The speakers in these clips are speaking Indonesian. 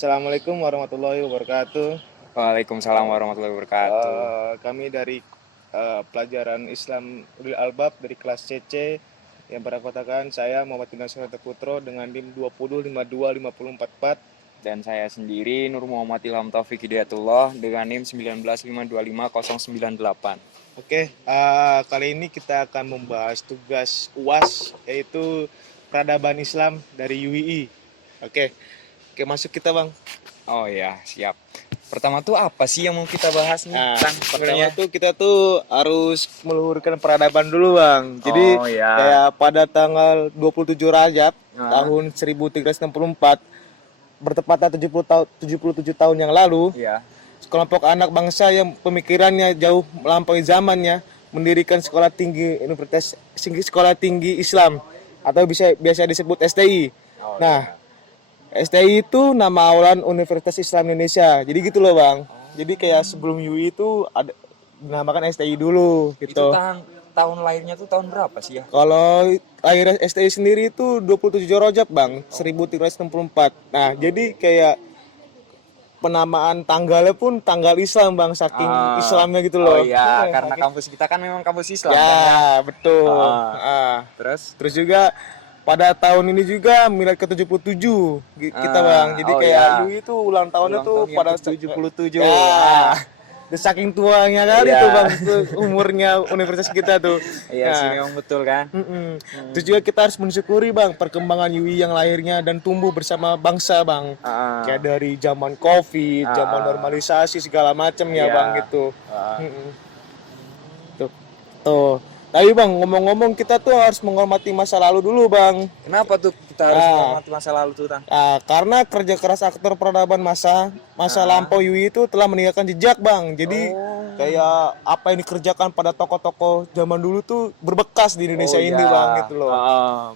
Assalamualaikum warahmatullahi wabarakatuh. Waalaikumsalam warahmatullahi wabarakatuh. Kami dari pelajaran Islam Ulil Albab dari kelas CC yang beranggotakan saya Muhammad bin Nasr Putro dengan NIM 20525044. Dan saya sendiri Nur Muhammad Ilham Taufik Hidayatullah dengan NIM 195255098. Oke, kali ini kita akan membahas tugas UAS yaitu peradaban Islam dari UII. Oke, masuk kita bang. Oh ya, siap. Pertama tuh apa sih yang mau kita bahas nih? Pertama tuh kita tuh harus meluhurkan peradaban dulu bang. Jadi kayak pada tanggal 27 Rajab tahun 1364 bertepatan 77 tahun yang lalu, sekelompok anak bangsa yang pemikirannya jauh melampaui zamannya mendirikan sekolah tinggi Islam atau biasa disebut STI. STI itu nama awalan Universitas Islam Indonesia. Jadi gitu loh bang. Jadi kayak sebelum UI itu ada dinamakan STI dulu gitu. Itu tahun lahirnya tuh tahun berapa sih ya? Kalau lahir STI sendiri itu 27 Rajab bang, 1364. Nah jadi kayak penamaan tanggalnya pun tanggal Islam bang, saking Islamnya gitu loh. Oh iya, karena kampus kita kan memang kampus Islam. Ya betul. Terus juga pada tahun ini juga milad ke-77 kita bang. Jadi kayak UI itu ulang tahunnya tuh pada 77. Saking tuanya kali tuh bang, umurnya universitas kita tuh. Iya sih memang betul kan. Terus juga kita harus mensyukuri bang perkembangan UI yang lahirnya dan tumbuh bersama bangsa bang. Kayak dari zaman COVID, zaman normalisasi segala macam ya bang gitu. Tuh. Tapi bang, ngomong-ngomong kita tuh harus menghormati masa lalu dulu bang. Kenapa tuh kita harus menghormati masa lalu tuh Tang? Karena kerja keras aktor peradaban masa lampau UI itu telah meninggalkan jejak bang. Jadi kayak apa yang dikerjakan pada tokoh-tokoh zaman dulu tuh berbekas di Indonesia ini bang gitu loh.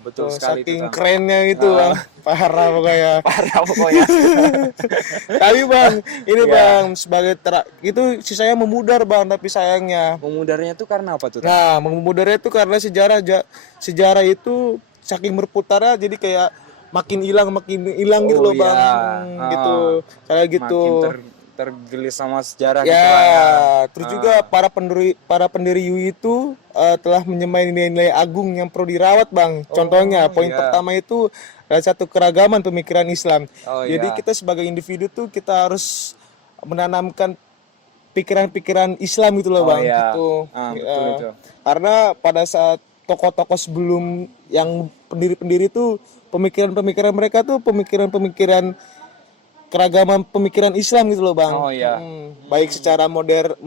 Betul tuh, sekali. Saking kerennya gitu bang. Parah pokoknya. Tapi bang, ini bang sebagai itu sisanya memudar bang, tapi sayangnya. Memudarnya tuh karena apa tuh? Nah, memudarnya itu karena sejarah itu saking berputarnya jadi kayak makin hilang gitu loh bang. Gitu. Kayak gitu. Makin tergelis sama sejarah ya, gitu lah. Terus juga para pendiri UI itu telah menyemai nilai-nilai agung yang perlu dirawat bang. Contohnya poin pertama itu ada satu keragaman pemikiran Islam. Jadi kita sebagai individu tuh kita harus menanamkan pikiran-pikiran Islam gitu loh bang. Gitu. Betul. Karena pada saat tokoh-tokoh sebelum yang pendiri-pendiri tuh pemikiran-pemikiran mereka tuh pemikiran keragaman pemikiran Islam gitu loh bang. Baik secara modern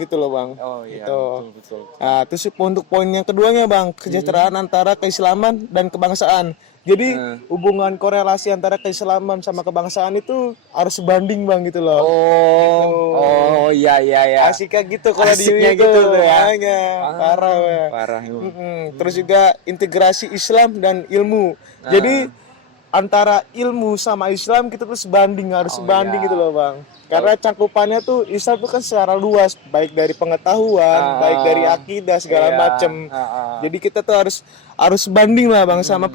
gitu loh bang. Gitu. Betul. Nah, terus untuk poin yang keduanya bang, kesejahteraan antara keislaman dan kebangsaan. Jadi hubungan korelasi antara keislaman sama kebangsaan itu harus sebanding bang gitu loh. Iya. Asiknya gitu kalau di UI gitu tuh ya. Parah. Terus juga integrasi Islam dan ilmu. Jadi antara ilmu sama Islam kita tuh harus sebanding gitu loh bang. Karena cakupannya tuh Islam tuh kan secara luas, baik dari pengetahuan, baik dari akidah segala macem. Jadi kita tuh harus sebanding lah bang sama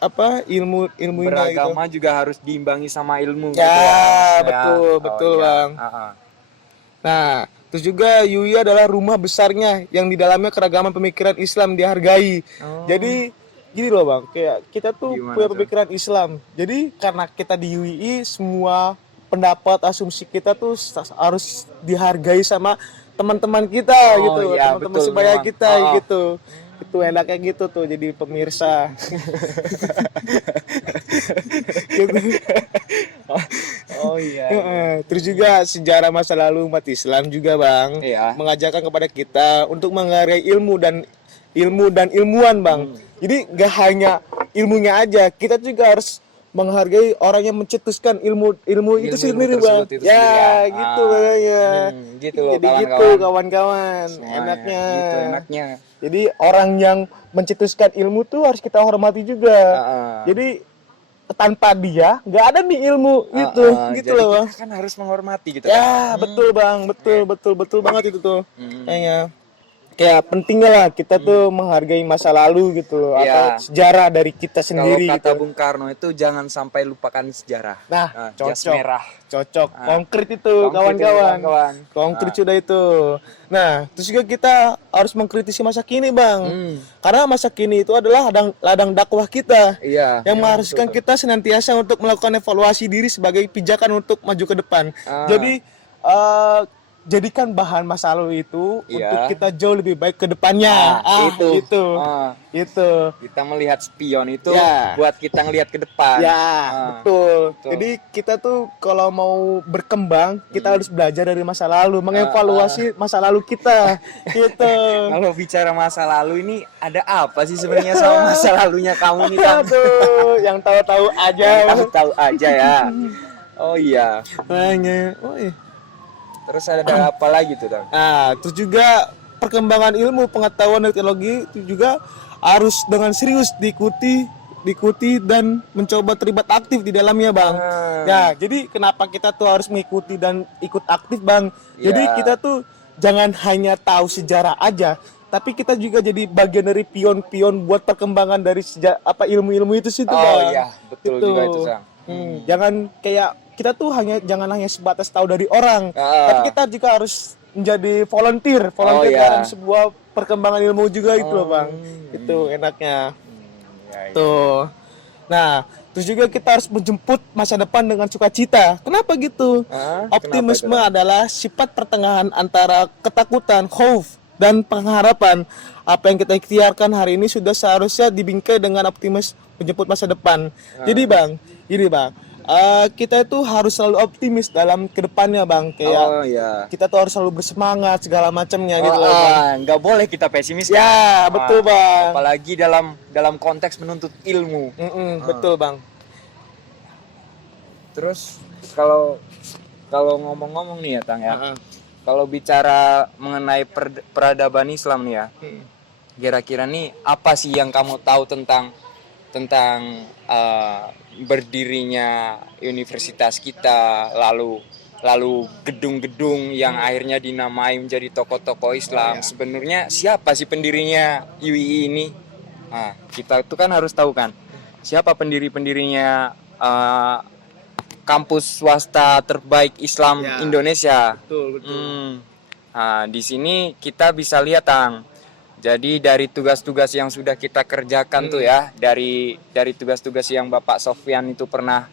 apa ilmunya beragama gitu. Juga harus diimbangi sama ilmu. Betul bang. Nah, terus juga UI adalah rumah besarnya yang di dalamnya keragaman pemikiran Islam dihargai. Jadi gini loh bang, kayak kita tuh punya pemikiran Islam. Jadi karena kita di UI semua pendapat asumsi kita tuh harus dihargai sama teman-teman kita gitu, teman-teman sebaya kita gitu. Itu enaknya gitu tuh jadi pemirsa. Terus juga sejarah masa lalu umat Islam juga bang, mengajarkan kepada kita untuk menghargai ilmu dan ilmuwan bang. Jadi gak hanya ilmunya aja, kita juga harus menghargai orang yang mencetuskan ilmu itu sendiri bang. Gitu kayaknya. Gitu loh, jadi gitu kawan-kawan. Enaknya. Gitu enaknya. Jadi orang yang mencetuskan ilmu tuh harus kita hormati juga. Jadi tanpa dia nggak ada nih ilmu itu gitu loh bang. Kita kan harus menghormati gitu. Betul bang, betul banget itu tuh. Kayaknya. kayak pentingnya lah kita tuh menghargai masa lalu gitu Iya. atau sejarah dari kita Kalau sendiri kata gitu. Bung Karno itu jangan sampai lupakan sejarah. Nah, Jas cocok. merah. Cocok. Ah. Konkret itu Konkret itu, kawan-kawan. kawan-kawan. Konkret sudah itu. Nah, terus juga kita harus mengkritisi masa kini, Bang. Karena masa kini itu adalah ladang dakwah kita. Iya. Yang mengharuskan kita senantiasa untuk melakukan evaluasi diri sebagai pijakan untuk maju ke depan. Jadi jadikan bahan masa lalu itu Iya. untuk kita jauh lebih baik ke depannya. itu. Itu. Kita melihat spion itu Ya. buat kita ngelihat ke depan. Ya, betul. betul. Jadi kita tuh kalau mau berkembang, kita harus belajar dari masa lalu, mengevaluasi masa lalu kita. Gitu. Kalau bicara masa lalu ini ada apa sih sebenarnya sama masa lalunya kamu nih, Tang? Aduh, yang tahu-tahu aja. Tahu aja ya. Oh iya. Makanya, Terus ada apa lagi tuh, Tang? Nah, terus juga perkembangan ilmu, pengetahuan dan teknologi itu juga harus dengan serius diikuti dan mencoba terlibat aktif di dalamnya, Bang. Ya, jadi kenapa kita tuh harus mengikuti dan ikut aktif, Bang? Jadi Ya. kita tuh jangan hanya tahu sejarah aja, tapi kita juga jadi bagian dari pion-pion buat perkembangan dari ilmu-ilmu itu sih tuh, Bang. Oh iya, betul juga itu, Tang. Jangan kayak kita tuh jangan hanya sebatas tahu dari orang, tapi kita juga harus menjadi volunteer dalam sebuah perkembangan ilmu juga itu loh, Bang. Itu enaknya. Tuh. Nah, terus juga kita harus menjemput masa depan dengan sukacita. Kenapa gitu? Optimisme adalah sifat pertengahan antara ketakutan, khauf, dan pengharapan. Apa yang kita ikhtiarkan hari ini sudah seharusnya dibingkai dengan optimis menjemput masa depan. Jadi Bang, kita itu harus selalu optimis dalam kedepannya, Bang. Kayak kita tuh harus selalu bersemangat segala macamnya gitu, Bang. Nggak boleh kita pesimis. Ya, betul, Bang. Apalagi dalam konteks menuntut ilmu. Betul, Bang. Terus kalau ngomong-ngomong nih ya, Tang ya. Kalau bicara mengenai peradaban Islam nih ya. Kira-kira nih apa sih yang kamu tahu tentang berdirinya universitas kita, lalu gedung-gedung yang akhirnya dinamai menjadi tokoh-tokoh Islam. Sebenarnya siapa sih pendirinya UII ini? Nah, kita itu kan harus tahu kan siapa pendirinya kampus swasta terbaik Islam Indonesia. Betul. Nah, di sini kita bisa lihat, Tang. Jadi dari tugas-tugas yang sudah kita kerjakan tuh ya, dari tugas-tugas yang Bapak Sofyan itu pernah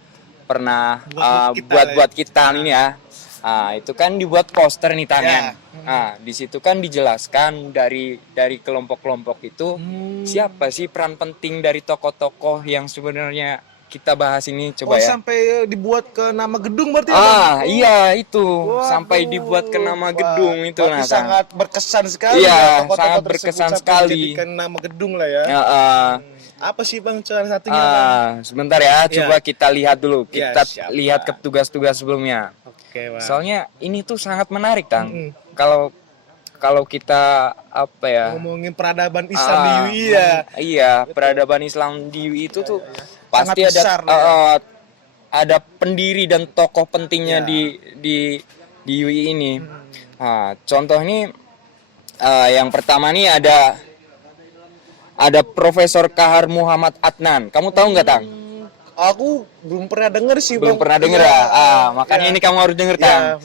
buat kita ini ya. Nah, itu kan dibuat poster nih, tangan. Nah, di situ kan dijelaskan dari kelompok-kelompok itu siapa sih peran penting dari tokoh-tokoh yang sebenarnya kita bahas ini, coba ya. Sampai dibuat ke nama gedung berarti iya itu. Sampai dibuat ke nama gedung itu. Nah, sangat berkesan sekali. Iya, tokoh-tokoh sangat tersebut berkesan sampai sekali. dijadikan nama gedung lah ya. Apa sih, Bang, salah satunya, Bang? Sebentar ya, coba kita lihat dulu. Kita siap, lihat ke tugas-tugas sebelumnya. Oke, Bang. Soalnya ini tuh sangat menarik, Tang. Kalau kita ngomongin peradaban Islam di UI ya. Iya, peradaban Islam di UI itu tuh pasti sangat besar, ada pendiri dan tokoh pentingnya di UI ini. Nah, contoh ini yang pertama nih ada Profesor Kahar Muhammad Adnan. Kamu tahu nggak, Tang? Aku belum pernah dengar sih, Belum Bang. pernah dengar ya? Makanya ini kamu harus dengar, Tang.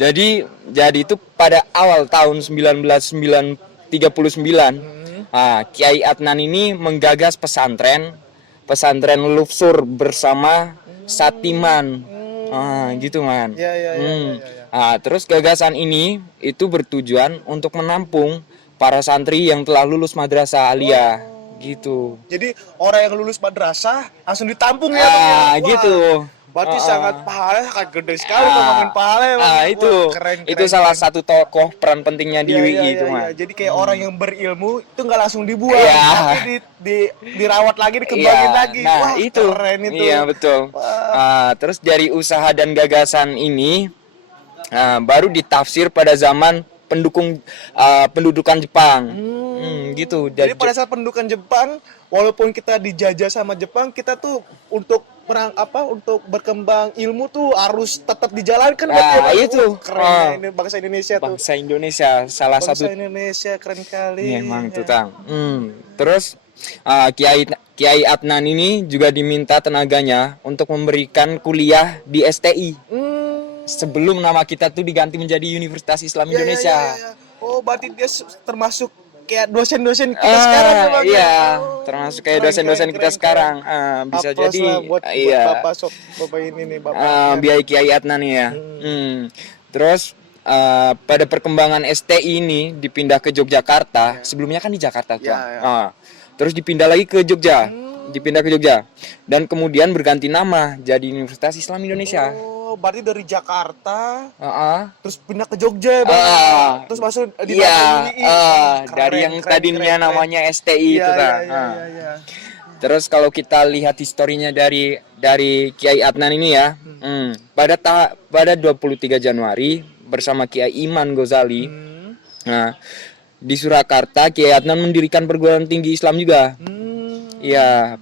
Jadi itu pada awal tahun 1939, Kiai Adnan ini menggagas pesantren Lufsur bersama Satiman. Gitu, Man. Terus gagasan ini itu bertujuan untuk menampung para santri yang telah lulus madrasah aliyah. Gitu. Jadi orang yang lulus madrasah langsung ditampung ya, gitu. Berarti sangat pahalanya sangat gede sekali ngomongin pahala ya, Bang. Keren, itu salah satu tokoh peran pentingnya di UI itu, Man. Jadi kayak orang yang berilmu itu nggak langsung dibuang, tapi dirawat lagi, dikembangin lagi. Nah, itu keren itu. Iya, betul. Terus dari usaha dan gagasan ini baru ditafsir pada zaman pendukung pendudukan Jepang. Gitu. Jadi pada saat pendudukan Jepang, walaupun kita dijajah sama Jepang, kita tuh untuk untuk berkembang ilmu tuh harus tetap dijalankan. Itu keren ini bangsa Indonesia tuh. Bangsa Indonesia salah Bangsa satu Indonesia keren kali. memang tuh Tang. Terus Kiai Adnan ini juga diminta tenaganya untuk memberikan kuliah di STI. Sebelum nama kita tuh diganti menjadi Universitas Islam Indonesia. Oh, berarti dia termasuk kayak dosen-dosen kita sekarang ya, Bang? Iya, termasuk kayak dosen-dosen kita sekarang. Bisa Aplos jadi lah buat Bapak ini nih, Bapak. Biaya Kiai Adnan ya. Terus pada perkembangan STI ini dipindah ke Yogyakarta. Sebelumnya kan di Jakarta tuh. Terus dipindah lagi ke Jogja. Dipindah ke Jogja. Dan kemudian berganti nama jadi Universitas Islam Indonesia. Oh, berarti dari Jakarta terus pindah ke Jogja, terus masuk di UI. Dari yang tadinya namanya STI itu kan. Terus kalau kita lihat historinya dari Kiai Adnan ini ya, pada 23 Januari bersama Kiai Iman Ghazali, di Surakarta Kiai Adnan mendirikan perguruan tinggi Islam juga. Ya,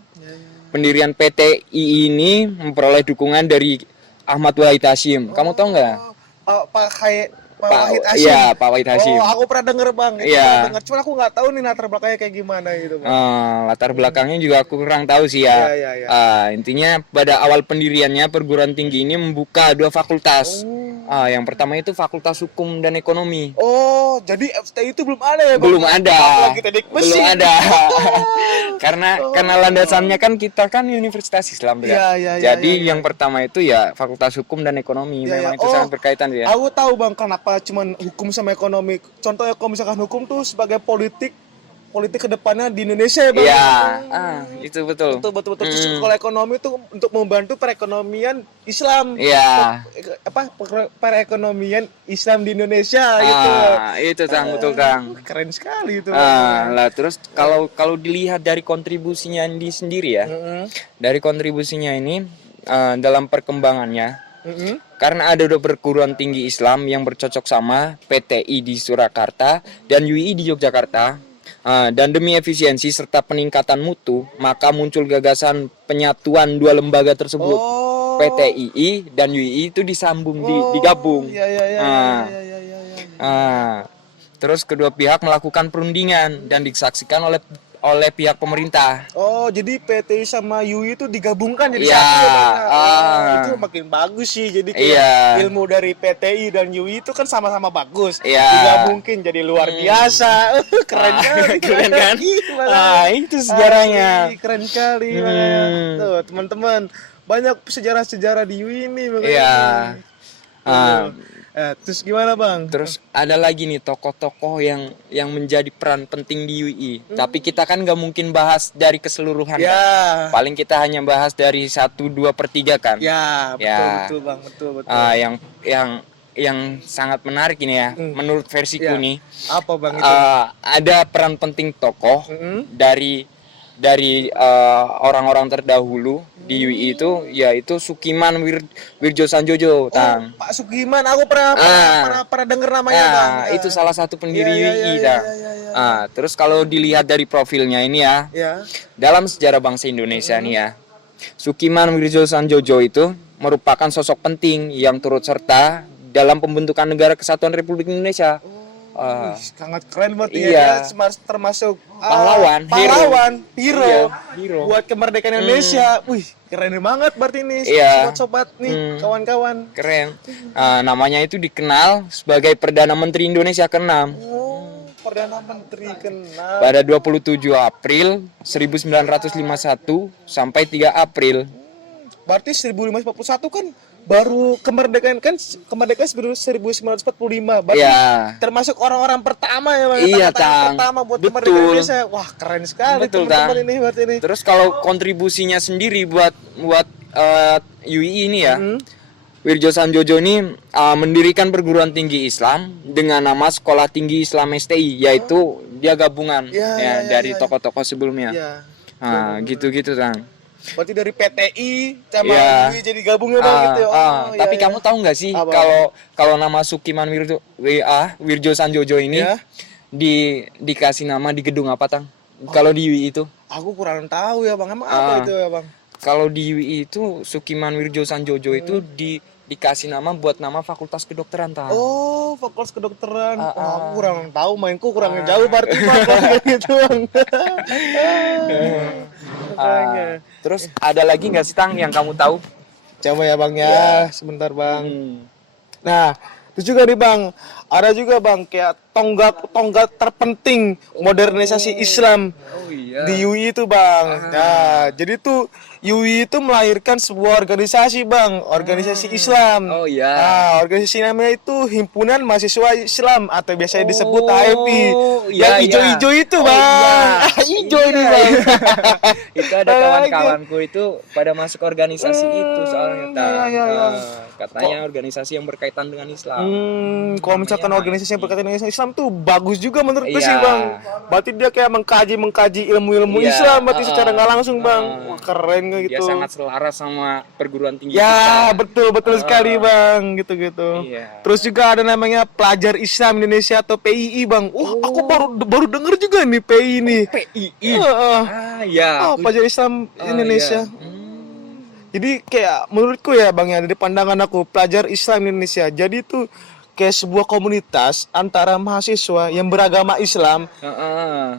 pendirian PTI ini memperoleh dukungan dari Ahmad Wahid Hasyim. Kamu tahu nggak? Pak Wahid Hasyim. Iya, Pak Wahid Hasyim. Oh, aku pernah denger, Bang. Iya. Cuma aku nggak tahu nih latar belakangnya kayak gimana gitu, Bang. Latar belakangnya juga aku kurang tahu sih ya. Intinya pada awal pendiriannya perguruan tinggi ini membuka 2 fakultas. Yang pertama itu Fakultas Hukum dan Ekonomi. Oh, jadi FTI itu belum ada ya, Bang? Belum ada. Belum ada. karena landasannya kan kita kan Universitas Islam ya. Jadi yang pertama itu ya Fakultas Hukum dan Ekonomi. Memang itu sangat berkaitan ya. Aku tahu, Bang, kenapa cuman hukum sama ekonomi. Contohnya kalau misalkan hukum tuh sebagai politik kedepannya di Indonesia ya, Bang. Iya, itu betul. Betul. Terus kalau ekonomi itu untuk membantu perekonomian Islam. Iya. Perekonomian Islam di Indonesia gitu. Itu Tang, betul Tang. Keren sekali itu. Lah terus kalau dilihat dari kontribusinya ini sendiri ya. Dari kontribusinya ini dalam perkembangannya. Karena ada 2 perguruan tinggi Islam yang bercocok sama, PTI di Surakarta dan UI di Yogyakarta. Dan demi efisiensi serta peningkatan mutu, maka muncul gagasan penyatuan 2 lembaga tersebut. PTII dan UI itu disambung, digabung. Terus kedua pihak melakukan perundingan dan disaksikan oleh pihak pemerintah. Oh, jadi PTI sama UI itu digabungkan jadi satu ya, itu makin bagus sih. Jadi ilmu dari PTI dan UI itu kan sama-sama bagus. Digabungin jadi luar biasa. Keren kali. Keren kan? Itu sejarahnya. Keren kali. Tuh, teman-teman, banyak sejarah-sejarah di UI ini. Terus gimana, Bang? Terus ada lagi nih tokoh-tokoh yang menjadi peran penting di UI. Tapi kita kan nggak mungkin bahas dari keseluruhan. Kan? Paling kita hanya bahas dari 1/2/3 kan. Betul Bang, betul. Yang sangat menarik ini ya, menurut versiku nih. Apa, Bang, itu? Ada peran penting tokoh dari orang-orang terdahulu di UI itu, yaitu Sukiman Wirjo Sanjojo, Tang. Pak Sukiman, aku pernah denger namanya, Bang. Itu salah satu pendiri UI, Tang. Terus kalau dilihat dari profilnya ini ya, dalam sejarah bangsa Indonesia nih ya, Sukiman Wirjo Sanjojo itu merupakan sosok penting yang turut serta dalam pembentukan Negara Kesatuan Republik Indonesia. Sangat keren berarti ya, termasuk pahlawan, hero buat kemerdekaan Indonesia. Wih, keren banget berarti nih, sobat-sobat nih, kawan-kawan. Keren. Namanya itu dikenal sebagai Perdana Menteri Indonesia ke-6. Perdana Menteri ke-6. Pada 27 April 1951 sampai 3 April. Berarti 1541 kan baru kemerdekaan 1945. Berarti termasuk orang-orang pertama ya, Bang. Pertama buat kemerdekaan Indonesia. Wah, keren sekali teman-teman ini berarti ini. Terus kalau kontribusinya sendiri buat UI ini ya. Wirjo Sanjojo ini mendirikan perguruan tinggi Islam dengan nama Sekolah Tinggi Islam STI, yaitu dia gabungan dari tokoh-tokoh sebelumnya. Gitu-gitu, Tang. Berarti dari PTI sama Iya. UI jadi gabungnya bang gitu ya. Iya, Tapi iya. kamu tahu nggak sih Apa? kalau nama Sukiman Wirjo Sanjojo ini Ya. dikasih nama di gedung apa, Tang? Kalau di UI itu? Aku kurang tahu ya bang. Emang apa itu ya bang? Kalau di UI itu Sukiman Wirjo Sanjojo itu dikasih nama buat nama Fakultas Kedokteran, Tang. Oh, fakultas kedokteran. Aku kurang tahu, mainku kurang jauh berarti bang kalau kayak gitu bang. Makanya. Terus ada lagi nggak sih, Tang, yang kamu tahu? Coba ya bang ya, sebentar bang. Nah, itu juga nih bang, ada juga bang kayak tonggak terpenting modernisasi Islam Oh iya. di UI itu bang. Nah, jadi tuh UI itu melahirkan sebuah organisasi bang, organisasi Islam. Oh iya. Nah, organisasi namanya itu Himpunan Mahasiswa Islam atau biasanya disebut HMI. Iya, Yang hijau-hijau itu Oh, bang. iya. Hijau nih Iya, bang. Itu ada kawan-kawanku itu pada masuk organisasi itu soalnya, Tang. iya. Katanya organisasi yang berkaitan dengan Islam. Kalau misalkan organisasi yang berkaitan dengan Islam tuh bagus juga menurutku Iya. sih bang. Berarti dia kayak mengkaji ilmu-ilmu Iya. Islam berarti secara nggak langsung bang. Wah, keren kayak Dia gitu. sangat selaras sama perguruan tinggi Ya kita. betul sekali bang gitu. Iya. Terus juga ada namanya Pelajar Islam Indonesia atau PII bang. Wah aku baru denger juga nih PII nih. PII. Ya. Pelajar Islam Indonesia. Jadi kayak menurutku ya bang ya dari pandangan aku pelajar Islam Indonesia. Jadi itu kayak sebuah komunitas antara mahasiswa yang beragama Islam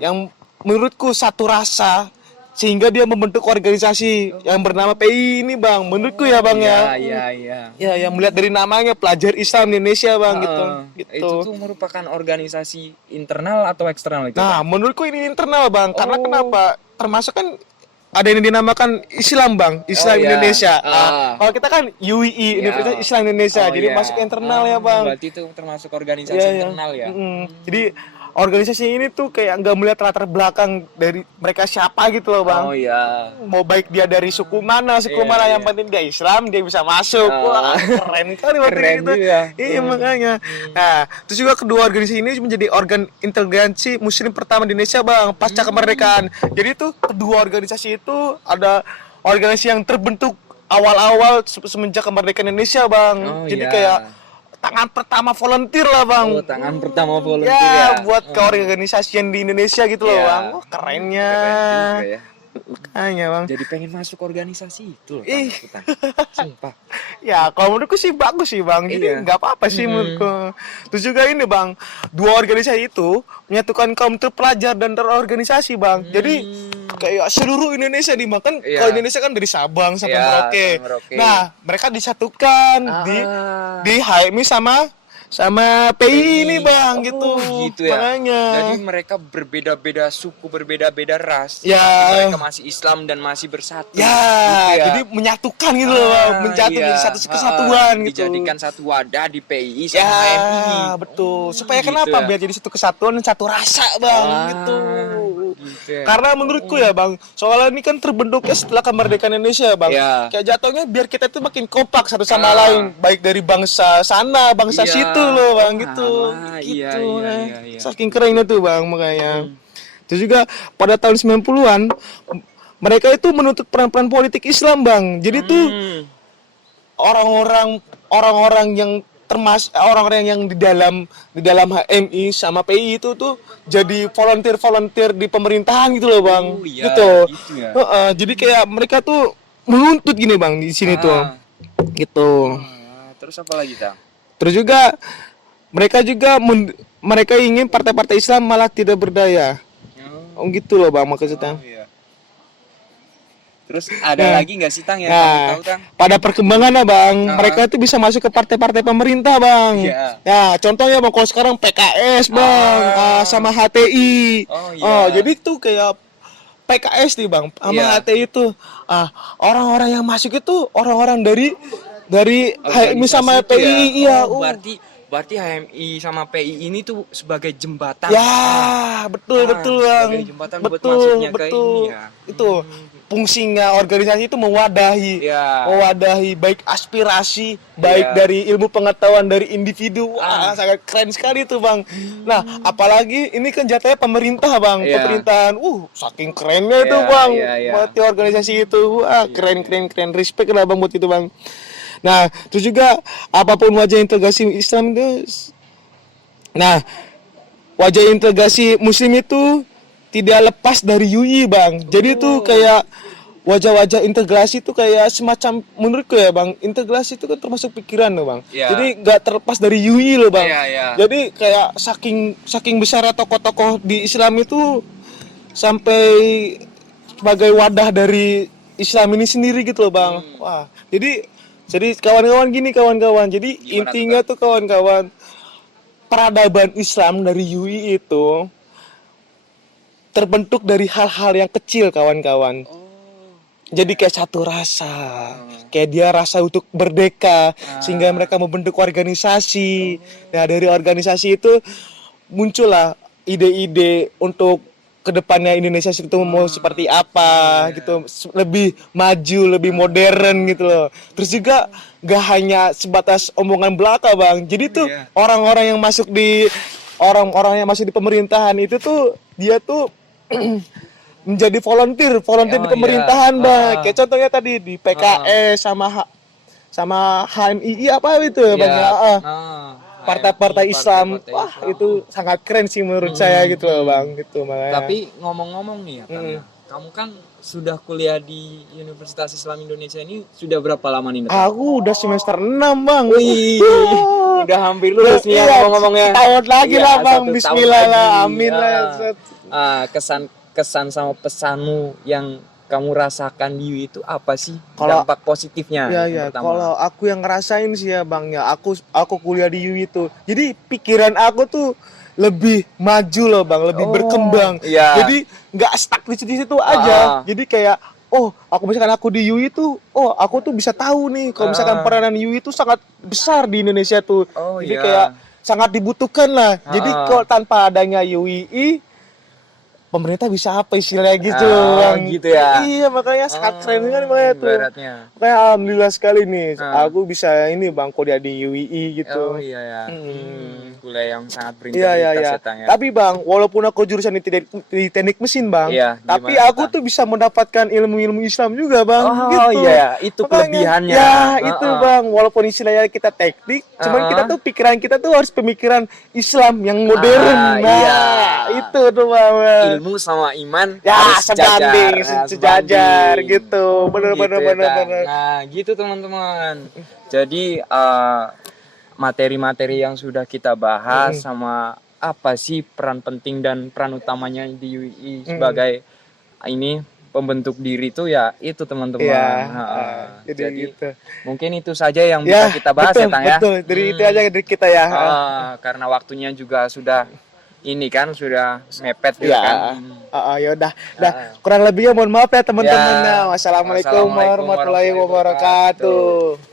yang menurutku satu rasa sehingga dia membentuk organisasi yang bernama PI ini bang. Menurutku ya bang ya. Iya. Ya yang melihat dari namanya pelajar Islam Indonesia bang gitu. Itu tuh merupakan organisasi internal atau eksternal itu? Nah menurutku ini internal bang. Karena kenapa? Termasuk kan ada yang dinamakan Islam bang, Islam Indonesia. Kalau kita kan UII, Universitas Islam Indonesia, jadi masuk internal ya bang. Berarti itu termasuk organisasi internal ya. Jadi organisasi ini tuh kayak nggak melihat latar belakang dari mereka siapa gitu loh bang. Oh iya. Mau baik dia dari suku mana, yang penting dia Islam, dia bisa masuk. Wah keren kali waktu itu. Iya makanya. Nah terus juga kedua organisasi ini menjadi organ integrasi Muslim pertama di Indonesia bang, pasca kemerdekaan. Jadi tuh kedua organisasi itu ada organisasi yang terbentuk awal-awal semenjak kemerdekaan Indonesia bang. Jadi kayak tangan pertama volunteer lah bang. Tangan pertama volunteer ya. Buat keorganisasian di Indonesia gitu loh bang. Wah kerennya. Keren juga ya. Makanya bang. Jadi pengen masuk organisasi itu loh. Sumpah. Ya kalau menurutku sih bagus sih bang. Jadi nggak apa-apa sih menurutku. Terus juga ini bang, dua organisasi itu menyatukan kaum terpelajar dan terorganisasi bang. Jadi kayak seluruh Indonesia dimakan. Kalau Indonesia kan dari Sabang sampai Merauke. Nah mereka disatukan di HMI sama PI ini bang gitu ya. Makanya jadi mereka berbeda-beda suku, berbeda-beda ras, ya. Mereka masih Islam dan masih bersatu ya, jadi menyatukan gitu loh bang. Jadi satu kesatuan gitu, dijadikan satu wadah di PI sama MI. Betul supaya kenapa biar jadi satu kesatuan dan satu rasa bang gitu ya. Karena menurutku ya bang, soalnya ini kan terbentuknya setelah kemerdekaan Indonesia bang, kayak jatuhnya biar kita itu makin kompak satu sama lain, baik dari bangsa sana, bangsa situ loh bang gitu. Iya. Saking kerennya tuh bang makanya. Terus juga pada tahun 90-an mereka itu menuntut peran-peran politik Islam bang. Jadi tuh orang-orang yang termasuk orang-orang yang di dalam HMI sama PI itu tuh jadi volunteer di pemerintahan gitu loh bang. Gitu ya. Jadi kayak mereka tuh menuntut gini bang di sini tuh. Gitu. Terus apa lagi Kang? Terus juga mereka ingin partai-partai Islam malah tidak berdaya. Gitu loh bang maksudnya. Terus ada lagi nggak sih Tang yang kamu tahu Tang? Pada perkembangannya bang, mereka itu bisa masuk ke partai-partai pemerintah bang. Ya contohnya bang, kalau sekarang PKS bang, sama HTI. Jadi tuh kayak PKS nih bang, sama HTI itu orang-orang yang masuk itu orang-orang dari HMI sama PI. Berarti HMI sama PI ini tuh sebagai jembatan. Ya, betul bang. Sebagai jembatan buat masuknya ke ini ya. Itu. fungsinya organisasi itu mewadahi, Iya. mewadahi baik aspirasi, baik dari ilmu pengetahuan dari individu. Wah, sangat keren sekali tuh Bang. Nah, apalagi ini kan jatuhnya pemerintah Bang, Iya. pemerintahan. Saking kerennya itu Iya, Bang, iya. buat di organisasi itu. Wah, keren, respect lah Bang buat itu Bang. Nah, terus juga apapun wajah integrasi Islam itu, nah, wajah integrasi Muslim itu tidak lepas dari UI Bang. Jadi itu kayak wajah-wajah integrasi itu kayak semacam, menurutku ya Bang, integrasi itu kan termasuk pikiran loh Bang. Iya. Jadi nggak terlepas dari UI loh Bang. Iya. Jadi kayak saking besarnya tokoh-tokoh di Islam itu sampai sebagai wadah dari Islam ini sendiri gitu loh Bang. Wah, jadi kawan-kawan gini kawan-kawan. Jadi Gimana intinya tuh kawan-kawan, peradaban Islam dari UI itu terbentuk dari hal-hal yang kecil kawan-kawan. Jadi kayak satu rasa, kayak dia rasa untuk merdeka, sehingga mereka membentuk organisasi. Nah dari organisasi itu muncullah ide-ide untuk kedepannya Indonesia itu mau seperti apa gitu, lebih maju, lebih modern gitu loh. Terus juga gak hanya sebatas omongan belaka Bang. Jadi tuh orang-orang yang masuk di pemerintahan itu tuh dia tuh menjadi volunteer di pemerintahan Bang. Kayak contohnya tadi di PKS sama HMII apa itu ya Bang. Partai-partai Islam. Wah, itu sangat keren sih menurut saya gitu loh Bang, gitu makanya. Tapi ngomong-ngomong nih ya Kang, ya, kamu kan sudah kuliah di Universitas Islam Indonesia ini sudah berapa lama nih? Aku udah semester 6 Bang. Wih, udah hampir lulus nih ya ngomong-ngomongnya. Tahun lagi lah Bang, 1 tahun bismillah lah, lagi. amin lah. Kesan sama pesanmu yang kamu rasakan di UI itu apa sih? Kalau- Dampak positifnya yang Ya, pertama. kalau aku yang ngerasain sih ya Bang ya, aku kuliah di UI itu. Jadi pikiran aku tuh lebih maju loh Bang, lebih berkembang. iya. Jadi nggak stuck di situ aja. Jadi kayak misalkan aku di UI tuh, aku tuh bisa tahu nih kalau misalkan peranan UI itu sangat besar di Indonesia tuh. Jadi kayak sangat dibutuhkan lah. Jadi kalau tanpa adanya UI, pemerintah bisa apa istilahnya gitu Bang. Gitu ya. Iya, makanya sangat keren kan makanya tuh. Ibaratnya. Makanya alhamdulillah sekali nih, aku bisa ini Bang kuliah di UII gitu. Oh iya ya. Kuliah yang sangat berintegritas Iya. ya Tang, ya. Tapi Bang, walaupun aku jurusan di teknik mesin Bang, Iya, tapi gimana, aku tuh bisa mendapatkan ilmu-ilmu Islam juga Bang. Oh gitu. iya, itu Makanya, kelebihannya. Ya, itu Bang, walaupun istilahnya kita teknik, cuman kita tuh pikiran kita tuh harus pemikiran Islam yang modern. Iya. Itu tuh Bang. Ilmu sama iman Ya, harus sebanding, sejajar sebanding. gitu. Bener. Nah, gitu teman-teman. Jadi materi-materi yang sudah kita bahas sama apa sih peran penting dan peran utamanya di UI sebagai ini pembentuk diri itu ya itu teman-teman. Jadi gitu. mungkin itu saja yang bisa kita bahas ya Tang ya. Betul, dari itu aja dari kita ya. Karena waktunya juga sudah ini kan sudah mepet juga kan. Yaudah, kurang lebihnya mohon maaf ya teman-teman. Ya. Wassalamualaikum warahmatullahi wabarakatuh.